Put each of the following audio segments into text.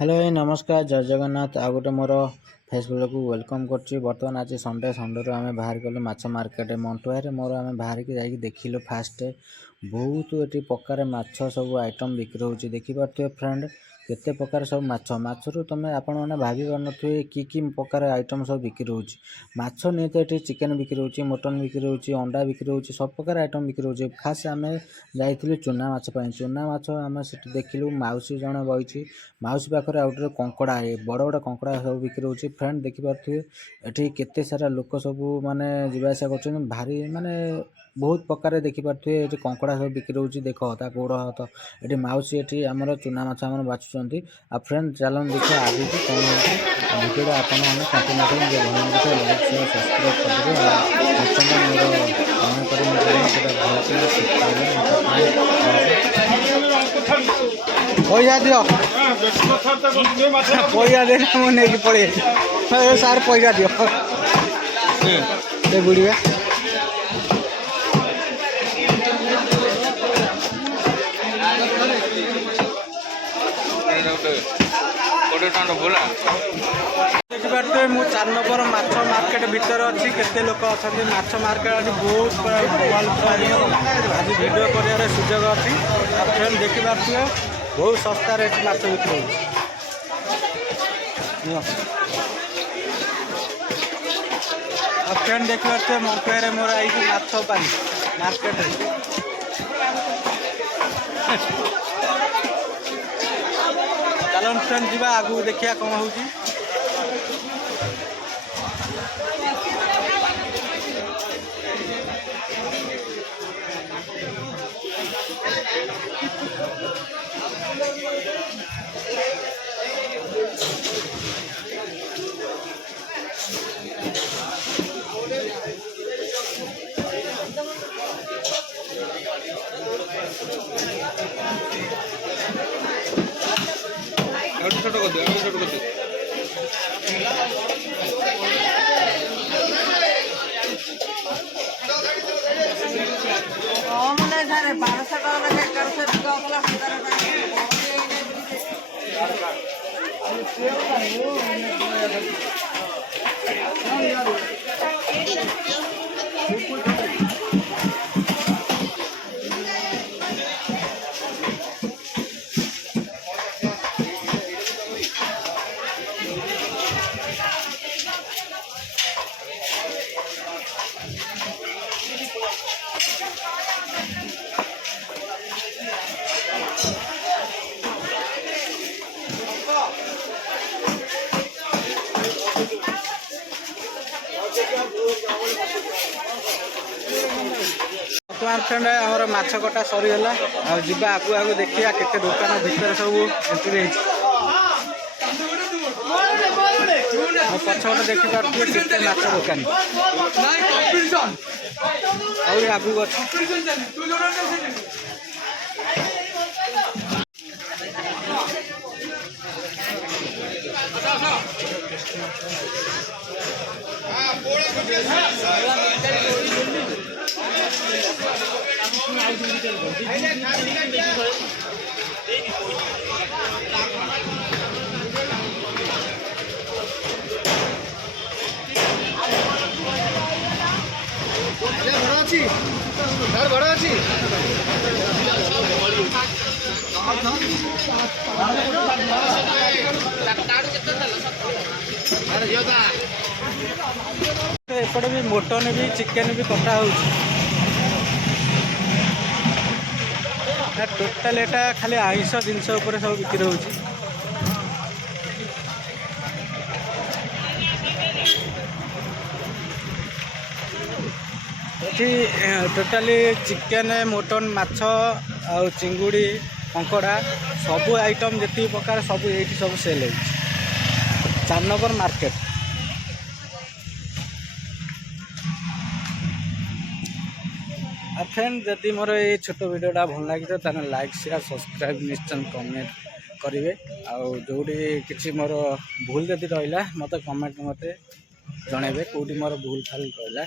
Hello भाई नमस्कार जय जगन्नाथ आ गोटे मोर फेसबुक को वेलकम करछि। बर्तमान आज संडे रो आमे बाहर गलु माछ मार्केट मंटुआरे मोर आमे बाहर के जाई देखिलु फास्ट बहुत एटी प्रकार माछ सब आइटम बिक्री होछि। देखि पारथि फ्रेंड केते प्रकार सब माछरू तमे आपण माने भाबी पारनथि कि प्रकार आइटम सब बिक्री होछि। माछ नहीं तो ये चिकेन बिक्री होछि, मटन बिक्री होछि, अंडा बिक्री होछि, सब प्रकार आइटम बिक्री होछि। खास आमे जाइथिलु चुना माछ पई। चुना माछ आमे सेठी देखिलु माउसी जणे बइछि, माउसी पाखरे आउटे कंकड़ा बड़ बड़ कंकड़ा सब बिक्री होछि। फ्रेंड देखि पारथि एठी केते सारा लोक सब माने जीवा आसा करछन भारी माने बहुत प्रकार देखि पारथि एठी कंकड़ा सब बिक्री होछि। देखो ता गोड़ हाथ एठी माउसी एठी हमर चुना माछ हमर बाछुचंती। आ फ्रेंड चलन देखि आगु को कोन होछि वीडियो आपन हम कंटिन्यू करिन। जे भन वीडियो लाइक शेयर सब्सक्राइब कर दिबे आ चैनल मोर काम करि मोर सेटा बहुत पैसा दियो पैसा दे मुझे नहीं पड़े सार पैसा दियो बुढ़िया देखिए मु 4 नंबर माछ मार्केट भीतर अच्छी केते लोक अच्छा माछ मार्केट आज बहुत आज वीडियो कर सुजोग अच्छी। फ्रेंड देखी पारे बहुत सस्ता रेट माछ बिक्री हो। फ्रेंड देखी पारे मंटुआरे मोर आई माछ मार्केट चलन फ्रेंड जीवा आगू देखिया कौन होची। छोट कर दे छोट कर दे मैंने 1200 वर्तमान फ्रेंड आमर माछ कटा सरीगला आगे आगू देखिए केते दुकान भीतर सब एंट्री पछपटे देखी पारे माछ दुकान आगू एपटे भी मटन भी चिकेन भी कटा हो टोटाल एटा खाली आइंष जिनस सब बिक्री हो। टोटाली चिकेन मटन माछ आ चिंगुड़ी कंकड़ा सबू आइटम जी प्रकार सब ये सब सेल हो 4 नंबर मार्केट। फ्रेंड जदि मोर ये छोट वीडियोटा भल लगे तो लाइक शेयर सब्सक्राइब निश्चय कमेंट करेंगे। आउटी किसी मोर भूल जदि रहा मत कमेंट मत जनइबे कौटी मोर भूल फाल रहा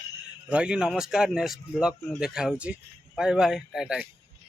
रही। नमस्कार नेक्स्ट ब्लॉग में देखा बाय बाय टाटा।